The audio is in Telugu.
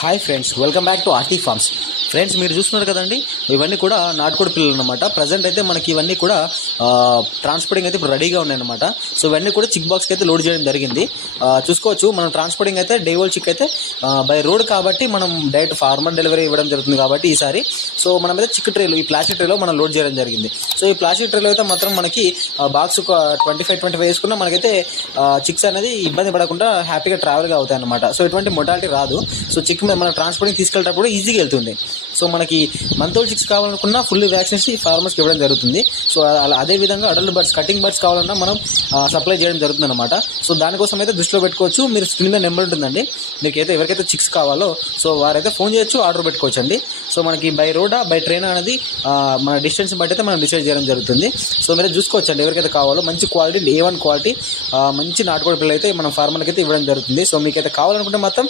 Hi friends, welcome back to RT farms. Friends, మీరు చూస్తున్నారు కదండి, ఇవన్నీ కూడా నాటుకోడి పిల్లలు అనమాట. ప్రజెంట్ అయితే మనకి ఇవన్నీ కూడా ట్రాన్స్పోర్టింగ్ అయితే ఇప్పుడు రెడీగా ఉన్నాయన్నమాట. సో ఇవన్నీ కూడా చిక్ బాక్స్కి అయితే లోడ్ చేయడం జరిగింది. చూసుకోవచ్చు, మనం ట్రాన్స్పోర్టింగ్ అయితే డే ఓల్డ్ చిక్ అయితే బై రోడ్ కాబట్టి మనం డైరెక్ట్ ఫార్మర్ డెలివరీ ఇవ్వడం జరుగుతుంది కాబట్టి ఈసారి. సో మనమైతే చిక్ ట్రేలు, ఈ ప్లాస్టిక్ ట్రేలో మనం లోడ్ చేయడం జరిగింది. సో ఈ ప్లాస్టిక్ ట్రేలో అయితే మాత్రం మనకి బాక్స్ 25 వేసుకున్నా మనకైతే చిక్స్ అనేది ఇబ్బంది పడకుండా హ్యాపీగా ట్రావెల్గా అవుతాయి అనమాట. సో ఎటువంటి మొటాలిటీ రాదు. సో చిక్ మనం ట్రాన్స్పోర్టింగ్ తీసుకెళ్ళేటప్పుడు ఈజీగా వెళ్తుంది. సో మనకి మంత్ ఓల్డ్ చిక్స్ కావాలనుకున్నా ఫుల్ వ్యాక్సినేషన్ ఫార్మర్స్కి ఇవ్వడం జరుగుతుంది. సో అదేవిధంగా అడల్ట్ బర్డ్స్, కటింగ్ బర్డ్స్ కావాలన్నా మనం సప్లై చేయడం జరుగుతుంది అనమాట. సో దానికోసం అయితే దృష్టిలో పెట్టుకోవచ్చు. మీరు స్క్రీన్ మీద నెంబర్ ఉంటుందండి, మీకైతే ఎవరికైతే చిక్స్ కావాలో సో వారైతే ఫోన్ చేయొచ్చు, ఆర్డర్ పెట్టుకోవచ్చు అండి. సో మనకి బై రోడా బై ట్రైన్ అనేది మన డిస్టెన్స్ బట్టి అయితే మనం డిసైడ్ చేయడం జరుగుతుంది. సో మీరు చూసుకోవచ్చు అండి, ఎవరికైతే కావాలో మంచి క్వాలిటీ, A1 క్వాలిటీ మంచి నాటుకోడి పిల్లలు అయితే మనం ఫార్మర్కి అయితే ఇవ్వడం జరుగుతుంది. సో మీకైతే కావాలనుకుంటే మాత్రం